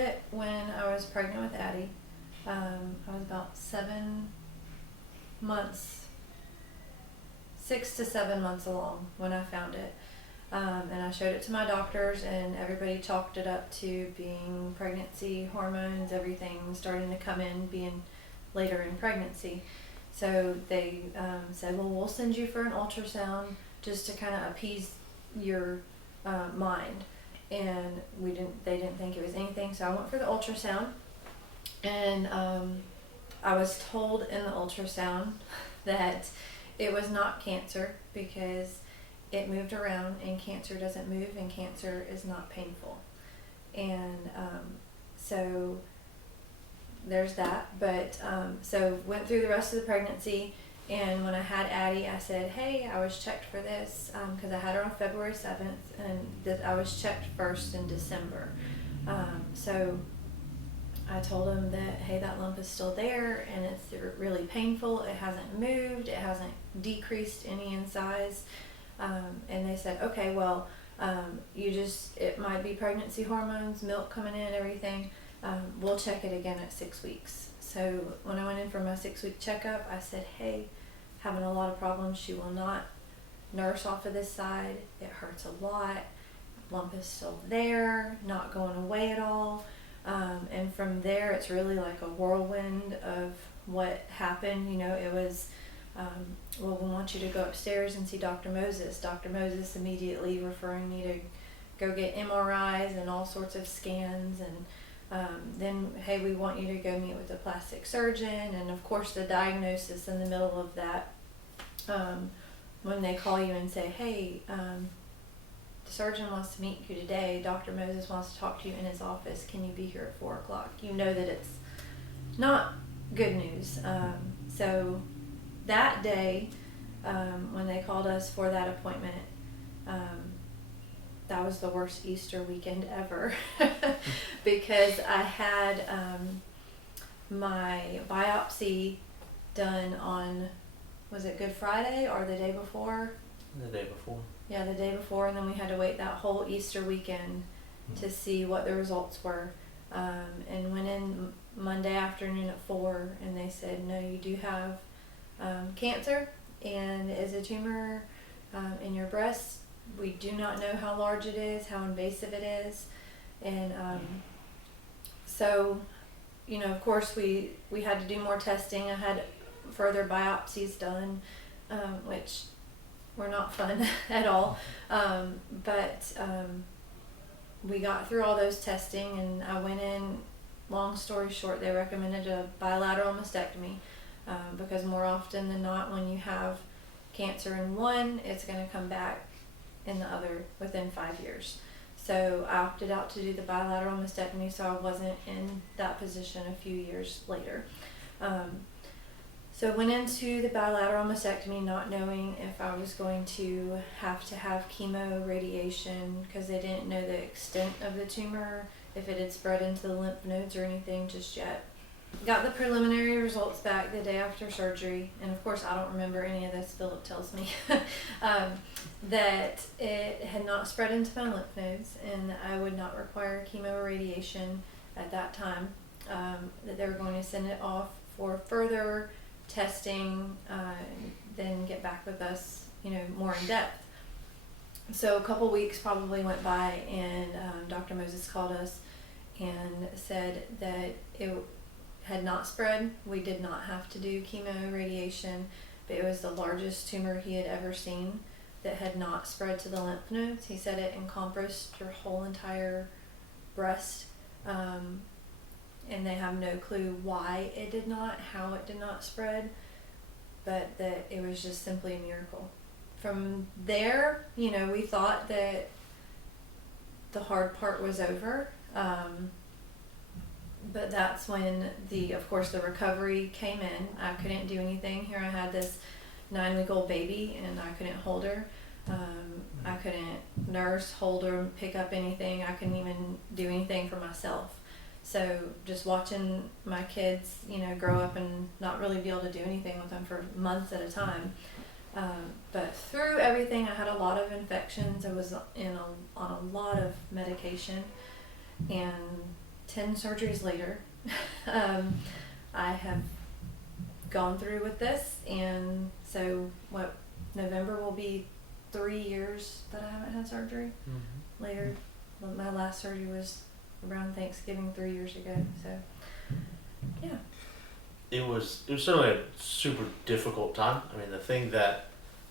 it when I was pregnant with Addie. I was about 7 months, 6 to 7 months along when I found it. And I showed it to my doctors, and everybody chalked it up to being pregnancy hormones, everything starting to come in, being later in pregnancy. So they said, well, we'll send you for an ultrasound just to kind of appease your mind. And they didn't think it was anything, so I went for the ultrasound. And I was told in the ultrasound that it was not cancer because it moved around, and cancer doesn't move, and cancer is not painful. And so there's that. But so went through the rest of the pregnancy, and when I had Addie, I said, hey, I was checked for this because I had her on February 7th, and I was checked first in December. So I told him that, hey, that lump is still there, and it's really painful. It hasn't moved. It hasn't decreased any in size. And they said, okay, well, it might be pregnancy hormones, milk coming in, everything. We'll check it again at 6 weeks. So when I went in for my 6-week checkup, I said, hey, having a lot of problems. She will not nurse off of this side. It hurts a lot. Lump is still there, not going away at all. And from there, it's really like a whirlwind of what happened. It was, well, we want you to go upstairs and see Dr. Moses. Dr. Moses immediately referring me to go get MRIs and all sorts of scans. And then, hey, we want you to go meet with a plastic surgeon. And of course, the diagnosis in the middle of that, when they call you and say, hey, the surgeon wants to meet you today. Dr. Moses wants to talk to you in his office. Can you be here at 4 o'clock? You know that it's not good news. So that day, when they called us for that appointment, that was the worst Easter weekend ever because I had my biopsy done on, was it Good Friday or the day before? The day before. Yeah, the day before, and then we had to wait that whole Easter weekend to see what the results were. And went in Monday afternoon at 4, and they said, no, you do have cancer, and it is a tumor in your breast. We do not know how large it is, how invasive it is. And so, of course, we had to do more testing. I had further biopsies done, which were not fun at all. But we got through all those testing, and I went in, long story short, they recommended a bilateral mastectomy because more often than not, when you have cancer in one, it's going to come back in the other within 5 years. So I opted out to do the bilateral mastectomy, so I wasn't in that position a few years later. So went into the bilateral mastectomy not knowing if I was going to have chemo, radiation, because they didn't know the extent of the tumor, if it had spread into the lymph nodes or anything just yet. Got the preliminary results back the day after surgery, and of course I don't remember any of this. Philip tells me that it had not spread into my lymph nodes, and I would not require chemo or radiation at that time. That they were going to send it off for further testing, then get back with us, more in depth. So a couple weeks probably went by, and Dr. Moses called us and said that it had not spread. We did not have to do chemo, radiation, but it was the largest tumor he had ever seen that had not spread to the lymph nodes. He said it encompassed your whole entire breast, and they have no clue why it did not, how it did not spread, but that it was just simply a miracle. From there, we thought that the hard part was over. But that's when of course the recovery came in. I couldn't do anything. Here I had this 9-week-old baby, and I couldn't hold her. I couldn't nurse, hold her, pick up anything. I couldn't even do anything for myself. So just watching my kids, grow up and not really be able to do anything with them for months at a time. But through everything, I had a lot of infections. I was on a lot of medication, and 10 surgeries later, I have gone through with this, and so November will be 3 years that I haven't had surgery. Later, my last surgery was around Thanksgiving 3 years ago. So, yeah. It was certainly a super difficult time. I mean, the thing that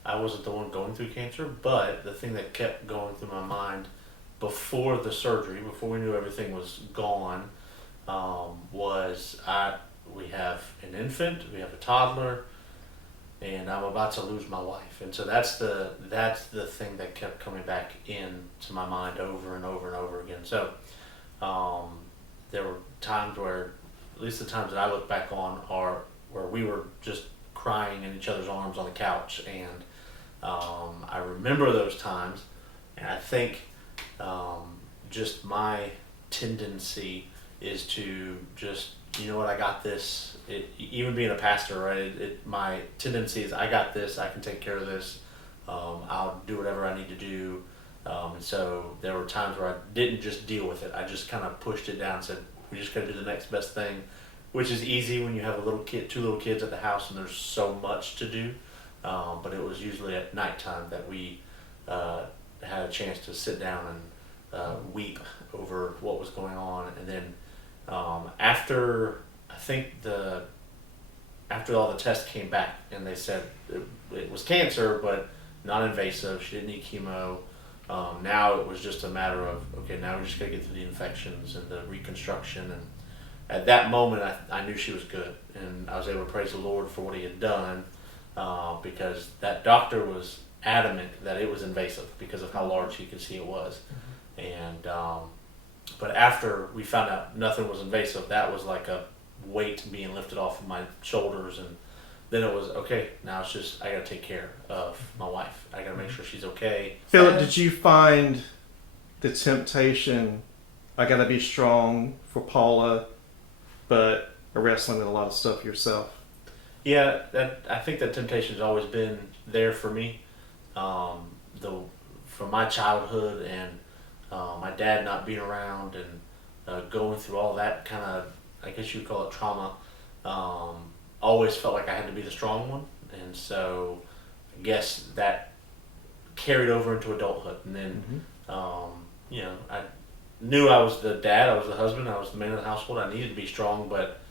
I wasn't the one going through cancer, but the thing that kept going through my mind before the surgery, before we knew everything was gone, was we have an infant, we have a toddler, and I'm about to lose my wife. And so that's the thing that kept coming back into my mind over and over and over again. So there were times where, at least the times that I look back on, are where we were just crying in each other's arms on the couch. And I remember those times, and I think just my tendency is to just, you know what, I got this. Even being a pastor, right? My tendency is, I got this. I can take care of this. I'll do whatever I need to do. And so there were times where I didn't just deal with it. I just kind of pushed it down and said, we just got to do the next best thing, which is easy when you have two little kids at the house and there's so much to do. But it was usually at nighttime that we had a chance to sit down and weep over what was going on. And then after all the tests came back and they said it was cancer, but non-invasive, she didn't need chemo. Now it was just a matter of, okay, now we just got to get through the infections and the reconstruction. And at that moment, I knew she was good, and I was able to praise the Lord for what He had done, because that doctor was adamant that it was invasive because of how large he could see it was. And but after we found out nothing was invasive, that was like a weight being lifted off of my shoulders. And then it was, okay, now it's just, I got to take care of my wife. I got to make sure she's okay. Philip, did you find the temptation, I got to be strong for Paula, but wrestling with a lot of stuff yourself? Yeah, I think that temptation's always been there for me. From my childhood and my dad not being around and going through all that kind of, I guess you would call it trauma, always felt like I had to be the strong one. And so I guess that carried over into adulthood. And then, I knew I was the dad, I was the husband, I was the man of the household. I needed to be strong, but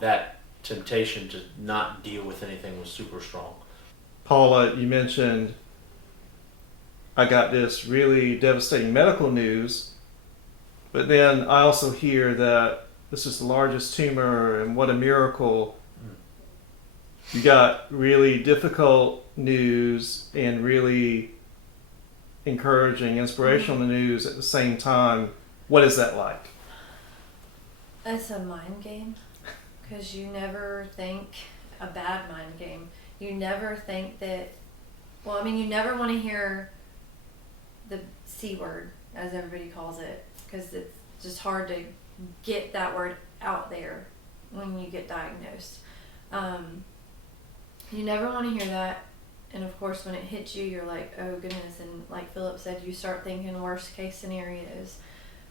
that temptation to not deal with anything was super strong. Paula, you mentioned, I got this really devastating medical news, but then I also hear that this is the largest tumor, and what a miracle. You got really difficult news and really encouraging, inspirational news at the same time. What is that like? It's a mind game, because you never think, a bad mind game. You never think that, you never want to hear the C word, as everybody calls it, because it's just hard to get that word out there when you get diagnosed. You never want to hear that, and of course when it hits you, you're like, oh goodness, and like Philip said, you start thinking worst case scenarios.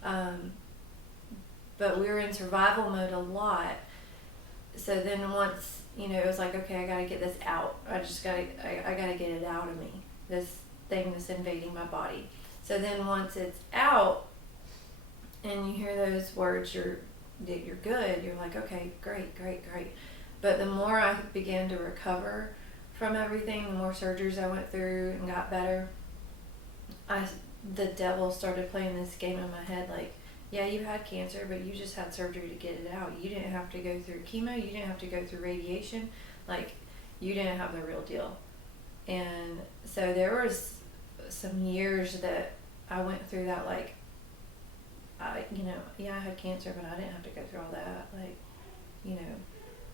But we were in survival mode a lot, so then once, it was like, okay, I gotta get this out. I gotta get it out of me, this thing that's invading my body. So then once it's out and you hear those words, you're good, you're like, okay, great. But the more I began to recover from everything, the more surgeries I went through and got better, the devil started playing this game in my head, like, yeah, you had cancer, but you just had surgery to get it out. You didn't have to go through chemo, you didn't have to go through radiation, like, you didn't have the real deal. And so there was some years that I went through that, like, I had cancer, but I didn't have to go through all that. Like,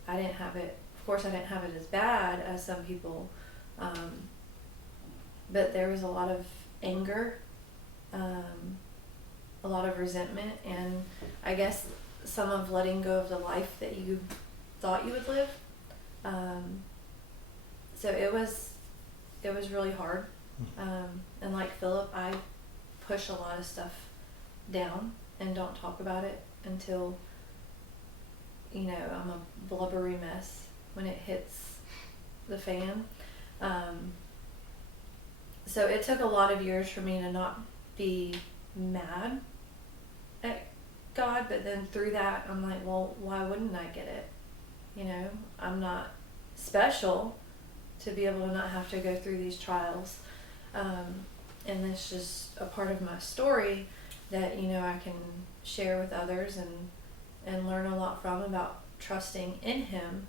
I didn't have it. Of course, I didn't have it as bad as some people, but there was a lot of anger, a lot of resentment, and I guess some of letting go of the life that you thought you would live. So it was really hard. And like Philip, I push a lot of stuff down and don't talk about it until, I'm a blubbery mess when it hits the fan. So it took a lot of years for me to not be mad at God, but then through that, I'm like, well, why wouldn't I get it? I'm not special to be able to not have to go through these trials. And it's just a part of my story that, I can share with others and learn a lot from about trusting in Him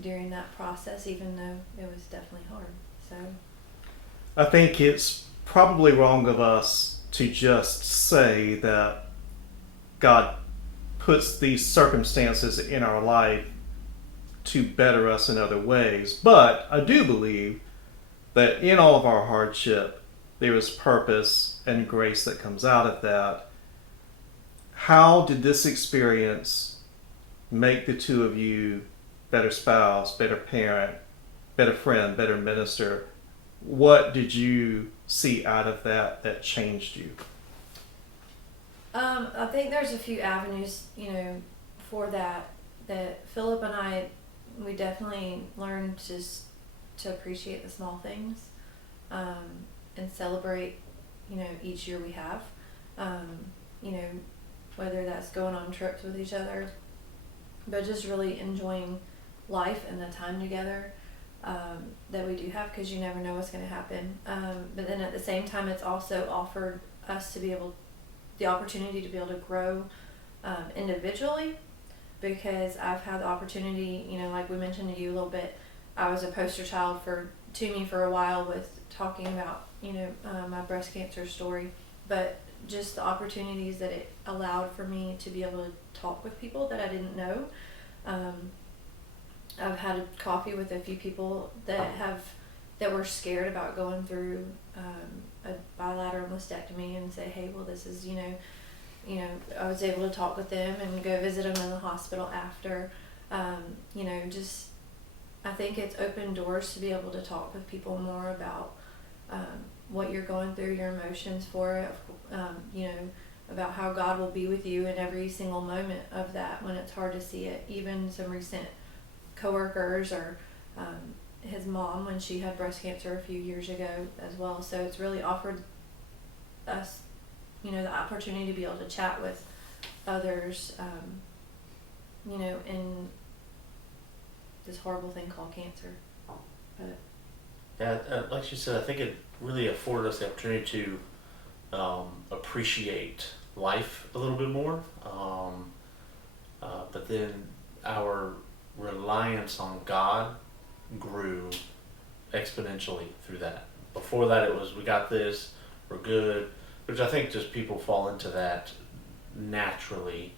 during that process, even though it was definitely hard. So I think it's probably wrong of us to just say that God puts these circumstances in our life to better us in other ways. But I do believe that in all of our hardship, there is purpose and grace that comes out of that. How did this experience make the two of you better spouse, better parent, better friend, better minister? What did you see out of that changed you? I think there's a few avenues, for that Philip and I, we definitely learned just to appreciate the small things, and celebrate, each year we have, whether that's going on trips with each other, but just really enjoying life and the time together that we do have, because you never know what's going to happen. But then at the same time, it's also offered us the opportunity to be able to grow individually, because I've had the opportunity, like we mentioned to you a little bit, I was a poster child to me for a while with talking about, my breast cancer story, but just the opportunities that it allowed for me to be able to talk with people that I didn't know. I've had a coffee with a few people that were scared about going through a bilateral mastectomy, and say, hey, well, this is, I was able to talk with them and go visit them in the hospital after. Just, I think it's opened doors to be able to talk with people more about what you're going through, your emotions for it, about how God will be with you in every single moment of that when it's hard to see it. Even some recent coworkers, or his mom when she had breast cancer a few years ago as well. So it's really offered us, the opportunity to be able to chat with others, in this horrible thing called cancer. But Yeah, like you said, I think it really afforded us the opportunity to appreciate life a little bit more. But then our reliance on God grew exponentially through that. Before that, it was, we got this, we're good, which I think just people fall into that naturally.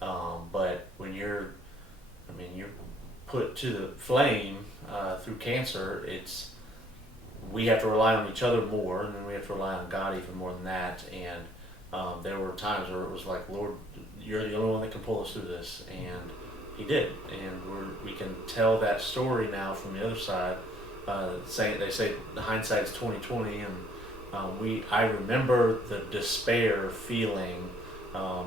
But when you're put to the flame through cancer, we have to rely on each other more, and then we have to rely on God even more than that. And there were times where it was like, Lord, you're the only one that can pull us through this, and He did. And we can tell that story now from the other side. They say hindsight's 20/20, and I remember the despair feeling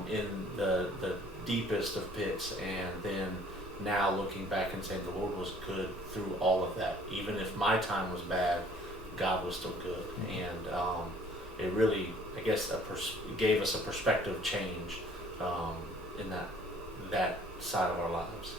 in the deepest of pits, and then now looking back and saying the Lord was good through all of that. Even if my time was bad, God was still good. And it really, I guess, gave us a perspective change in that side of our lives.